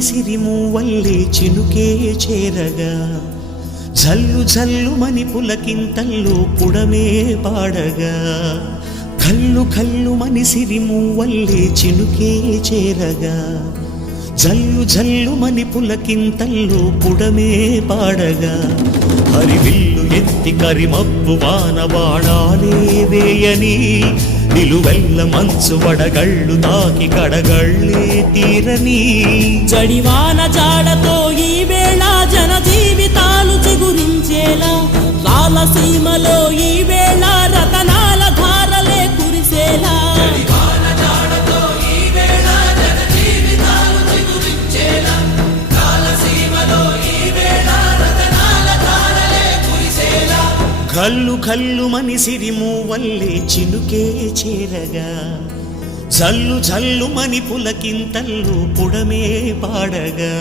సిరిము వల్లే చినుకే చేరగా. జల్లు జల్లుమని పులకింతల్లో పుడమే పాడగా. కల్లు కల్లుమని సిరిము వల్లే చినుకే చేరగా. జల్లు జల్లుమని పులకింతల్లో పుడమే పాడగా. హరివిల్లు ఎత్తి కరిమప్పు వాన వాడాలే వేయని నిలువెల్ల మంచు వడగళ్ళు తాకి కడగళ్ళే తీరని జడివాన జాడతో ఈ వేళ కల్లు కల్లు మనిసిరి మూవల్లే వల్లే చినుకే చేరగా. జల్లు జల్లు మని పులకింతల్లు పుడమే పాడగా.